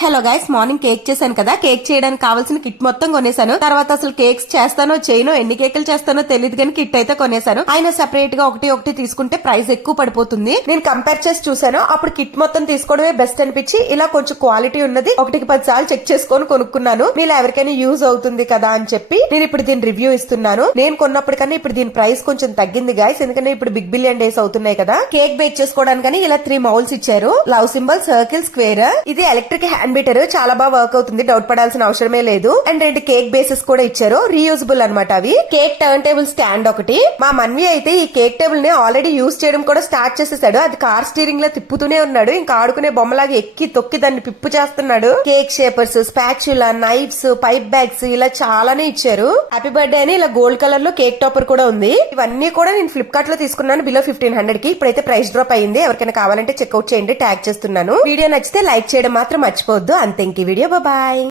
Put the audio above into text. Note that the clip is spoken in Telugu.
హలో గైస్, మార్నింగ్ కేక్ చేశాను కదా. కేక్ చేయడానికి కావాల్సిన కిట్ మొత్తం కొనేసాను. తర్వాత అసలు కేక్స్ చేస్తానో చేయనో, ఎన్ని కేకులు చేస్తానో తెలియదు కానీ కిట్ అయితే కొనేసాను. ఆయన సెపరేట్ గా ఒకటి తీసుకుంటే ప్రైస్ ఎక్కువ పడిపోతుంది. నేను కంపేర్ చేసి చూసాను, అప్పుడు కిట్ మొత్తం తీసుకోవడమే బెస్ట్ అనిపించి ఇలా కొంచెం క్వాలిటీ ఉన్నది 1-10 సార్లు చెక్ చేసుకొని కొనుక్కున్నాను. మీరు ఎవరికైనా యూజ్ అవుతుంది కదా అని చెప్పి నేను ఇప్పుడు దీని రివ్యూ ఇస్తున్నాను. నేను కొన్నప్పటికన్నా ఇప్పుడు దీని ప్రైస్ కొంచెం తగ్గింది గైస్, ఎందుకంటే ఇప్పుడు బిగ్ బిలియన్ డేస్ అవుతున్నాయి కదా. కేక్ బేక్ చేసుకోవడానికి ఇలా 3 మౌల్స్ ఇచ్చారు. Love symbol, circle, square. ఇది ఎలక్ట్రిక్ హ్యాండ్ బీటర్, చాలా బాగా వర్క్ అవుతుంది, డౌట్ పడాల్సిన అవసరమే లేదు. అండ్ 2 కేక్ బేసెస్ కూడా ఇచ్చారు, రీయూజబుల్ అనమాట అవి. కేక్ టర్న్ టేబుల్ స్టాండ్ ఒకటి. మా మన్వి అయితే ఈ కేక్ టేబుల్ ని ఆల్రెడీ యూజ్ చేయడం కూడా స్టార్ట్ చేసేసాడు. అది కార్ స్టీరింగ్ లా తిప్పుతూనే ఉన్నాడు. ఇంకా ఆడుకునే బొమ్మలాగా ఎక్కి తొక్కి దాన్ని పిప్పు చేస్తున్నాడు. Cake shapers, spatula, knifes, pipe bags ఇలా చాలానే ఇచ్చారు. హ్యాపీ బర్త్డే అని ఇలా గోల్డ్ కలర్ లో కేక్ టాపర్ కూడా ఉంది. ఇవన్నీ కూడా నేను ఫ్లిప్కార్ట్ లో తీసుకున్నాను బిలో 1500 కి. ఇప్పుడైతే ప్రైస్ డ్రాప్ అయింది. ఎవరికైనా కావాలంటే చెక్అౌట్ చేయండి, ట్యాగ్ చేస్తున్నాను. వీడియో నచ్చితే లైక్ చేయడం మాత్రం మర్చిపోవద్దు. అంతే, ఇంక వీడియో బాయ్.